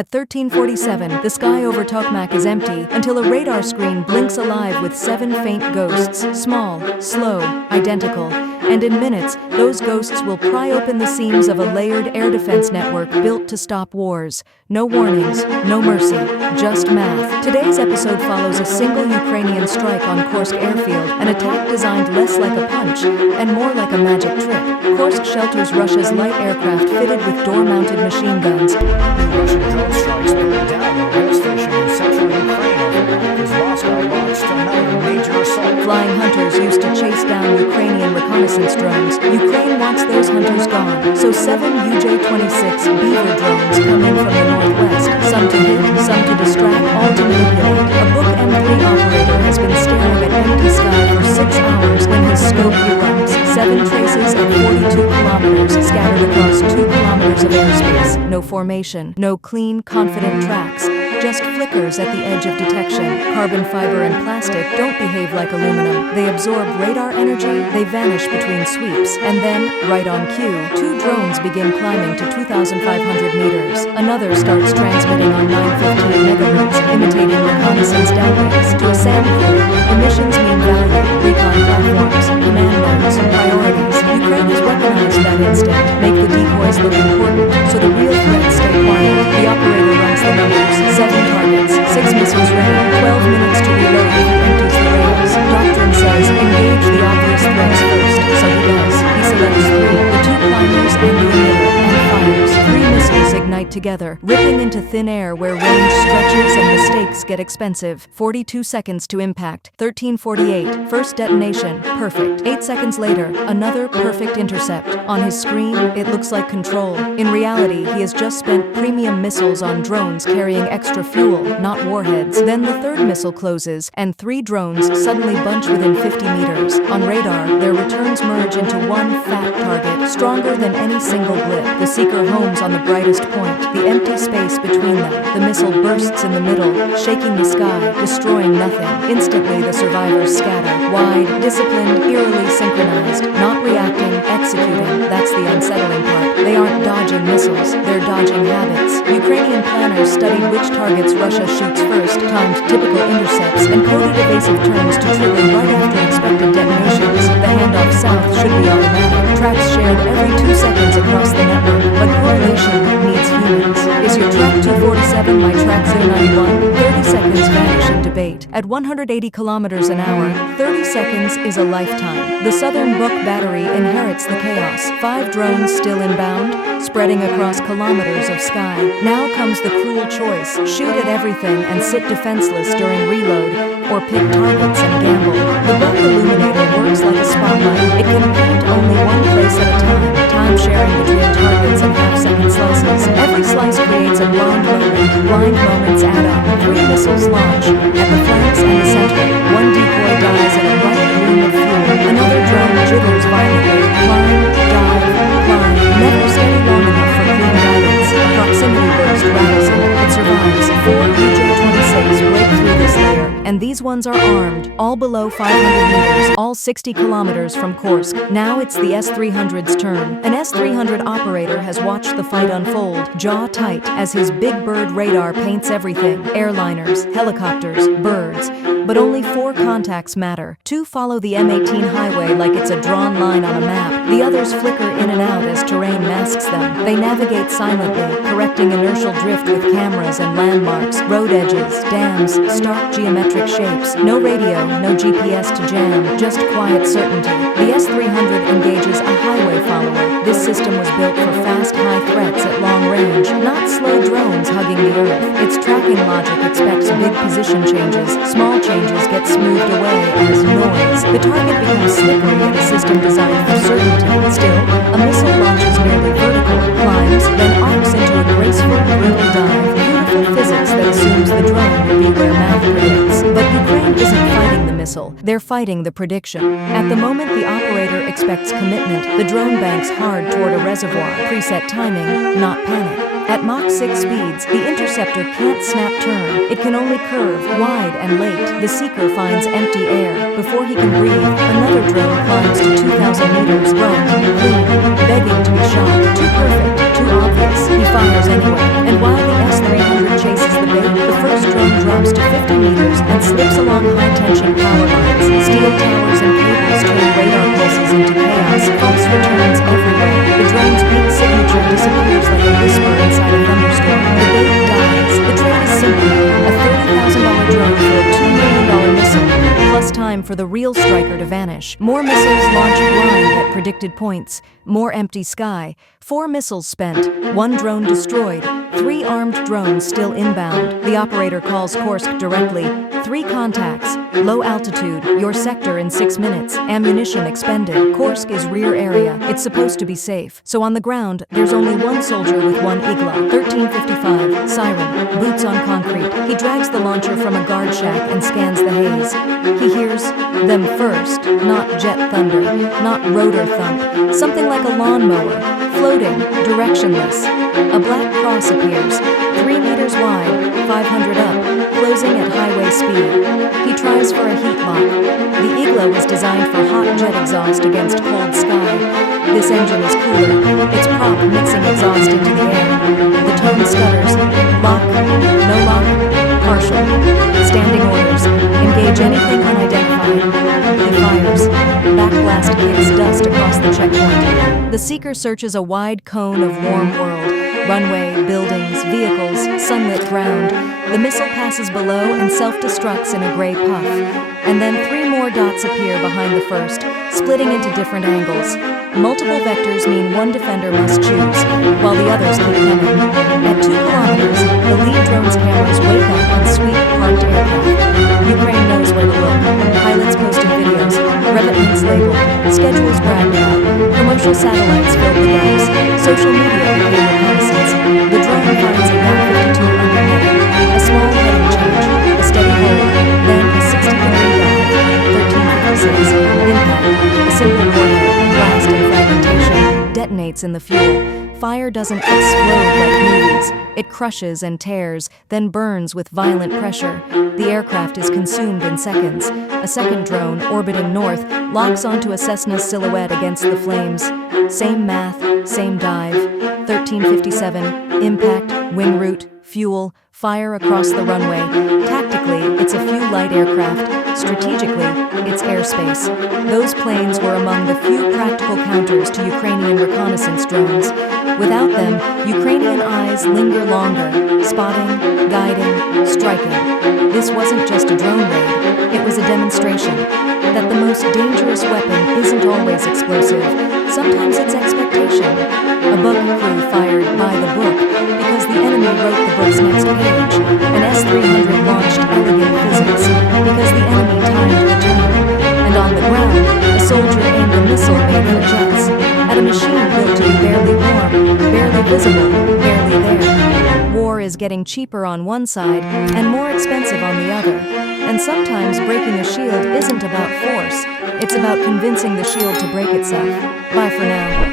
At 13:47, the sky over Tokmak is empty until a radar screen blinks alive with 7 faint ghosts, small, slow, identical. And in minutes, those ghosts will pry open the seams of a layered air defense network built to stop wars. No warnings, no mercy, just math. Today's episode follows a single Ukrainian strike on Corsk Airfield, an attack designed less like a punch and more like a magic trick. Corsk shelters Russia's light aircraft fitted with door-mounted machine guns. Russian drone strikes burned down a rail station in central Ukraine overnight as Moscow launched another major assault. Flying hunters used to chase down Ukrainian reconnaissance drones. Ukraine wants those hunters gone, so 7 UJ-26 Beaver drones come in from the northwest, some to hit, some to distract, all to manipulate. A Buk and S operator has been staring at empty sky for 6 hours when his scope erupts. 7 traces of 42 kilometers scattered across 2 kilometers of airspace. No formation, no clean, confident tracks. Just flickers at the edge of detection. Carbon fiber and plastic don't behave like aluminum. They absorb radar energy, they vanish between sweeps, and then, right on cue, 2 drones begin climbing to 2,500 meters. Another starts transmitting on 915 megahertz, imitating reconnaissance downlinks to a sand crew. Emissions mean value, recon platforms, command nodes, priorities. Ukraine has weaponized that instinct, make the decoys look important, so the real threats stay quiet. The operator runs the numbers. 7 targets, 6 missiles ready, 12 minutes to reload if he empties the rails. Doctrine says, engage the obvious threats first, so he does. He selects 3, the 2 climbers and the emitter, and fires. 3 missiles ignite together, ripping into thin air where range stretches and mistakes get expensive. 42 seconds to impact. 13:48, first detonation, perfect. 8 seconds later, another perfect intercept. On his screen, it looks like control. In reality, he has just spent premium missiles on drones carrying extra fuel, not warheads. Then the 3rd missile closes, and 3 drones suddenly bunch within 50 meters. On radar, their returns merge into one fat target, stronger than any single blip. The seeker homes on the brightest point, the empty space between them. The missile bursts in the middle, shaking the sky, destroying nothing. Instantly, the survivors scatter, wide, disciplined, eerily synchronized, not reacting, executing. That's the unsettling part. They aren't dodging missiles, they're dodging habits. Ukrainian planners studied which targets Russia shoots first, timed typical intercepts, and coded evasive turns to trigger right after expected detonations. The handoff south should be automatic. Tracks shared every 2 seconds across the network, but correlation needs humans. Is your track 247 my track 091? 30 seconds vanish in debate. At 180 kilometers an hour, 30 seconds is a lifetime. The southern Buk battery inherits the chaos. 5 drones still inbound, spreading across kilometers of sky. Now comes the cruel choice: shoot at everything and sit defenseless during reload, or pick targets and gamble. The Buk illuminator works like a spotlight. It can paint only one place at a time sharing between targets and half-second slices. Every slice creates a blind moment. Blind moments add up. 3 missiles launch at the flanks and the center. 1 decoy dies in a bright gleam of fuel. Another drone jitters violently. Climb, dive, climb. Never steady long enough for clean guidance. A proximity burst rattles it. It survives. 4 UJ-26 break through this layer, and these ones are armed, all below 500 meters, all 60 kilometers from Corsk. Now it's the S-300's turn. An S-300 operator has watched the fight unfold, jaw tight, as his Big Bird radar paints everything: airliners, helicopters, birds. But only 4 contacts matter. 2 follow the M18 highway like it's a drawn line on a map. The others flicker in and out as terrain masks them. They navigate silently, correcting inertial drift with cameras and landmarks, road edges, dams, stark geometric shapes. No radio, no GPS to jam, just quiet certainty. The S-300 engages a highway follower. This system was built for fast, high threats at long range, not slow drones hugging the earth. Its tracking logic expects big position changes. Small changes get smoothed away as noise. The target becomes slippery in a system designed for certainty. Still, a missile launches merely vertical, climbs, then arcs into a graceful, brutal dive. Beautiful physics that assumes the drone will be where math predicts. But Ukraine isn't fighting the missile, they're fighting the prediction. At the moment the operator expects commitment, the drone banks hard toward a reservoir. Preset timing, not panic. At Mach 6 speeds, the interceptor can't snap turn. It can only curve, wide and late. The seeker finds empty air. Before he can breathe, another drone climbs to 2,000 meters, bright, clean, begging to be shot. Too perfect, too obvious. He fires anyway, and while the S-300 jumps to 50 meters and slips along high-tension power lines. Steel towers and cables turn radar pulses into chaos. False returns everywhere. The drone's weak signature disappears like a whisper inside a thunderstorm. The bait dies. The trade is simple. A $30,000 drone for a $2 million missile, plus time for the real striker to vanish. More missiles launch blind at predicted points. More empty sky. 4 missiles spent. 1 drone destroyed. 3 armed drones still inbound. The operator calls Corsk directly. 3 contacts. Low altitude. Your sector in 6 minutes. Ammunition expended. Corsk is rear area. It's supposed to be safe. So on the ground, there's only 1 soldier with 1 igla. 13:55. Siren. Boots on concrete. He drags the launcher from a guard shack and scans the haze. He hears them first. Not jet thunder. Not rotor thump. Something like a lawnmower. Floating. Directionless. A black cross appears. 3 meters wide. 500 up. Closing at highway speed. He tries for a heat lock. The igla was designed for hot jet exhaust against cold sky. This engine is cooler. Its prop mixing exhaust into the air. The tone stutters. Lock. No lock. Partial. Standing orders. Engage anything unidentified. He fires. Backblast kicks dust across the checkpoint. The seeker searches a wide cone of warm world. Runway, buildings, vehicles, sunlit ground. The missile passes below and self-destructs in a gray puff. And then 3 more dots appear behind the first, splitting into different angles. Multiple vectors mean 1 defender must choose, while the others keep coming. At 2 kilometers, the lead drone's cameras wake up on sweet parked aircraft. Ukraine knows where to look. Pilots posting videos, revenants labeled, schedules bragged about, commercial satellites filled the gaps, social media became reconnaissance. The drone finds a Yak 52 under heading, a small heading change, a steady hold, then a 60-degree dive. 13:56. Impact. A simple warhead, blast and fragmentation, detonates in the fuel. Fire doesn't explode like movies. It crushes and tears, then burns with violent pressure. The aircraft is consumed in seconds. A second drone, orbiting north, locks onto a Cessna's silhouette against the flames. Same math, same dive. 13:57. Impact, wing route, fuel, fire across the runway. Tactically, it's a few light aircraft. Strategically, it's airspace. Those planes were among the few practical counters to Ukrainian reconnaissance drones. Without them, Ukrainian eyes linger longer, spotting, guiding, striking. This wasn't just a drone raid, it was a demonstration that the most dangerous weapon isn't always explosive. Sometimes it's expectation. A Buk crew fired by the book because the enemy wrote the book's next page. An S-300 launched elegant physics because the enemy timed the turn. And on the ground, a soldier aimed a missile made for jets at a machine built to be barely warm, barely visible, barely there. War is getting cheaper on one side and more expensive on the other. And sometimes breaking a shield isn't about force. It's about convincing the shield to break itself. Bye for now.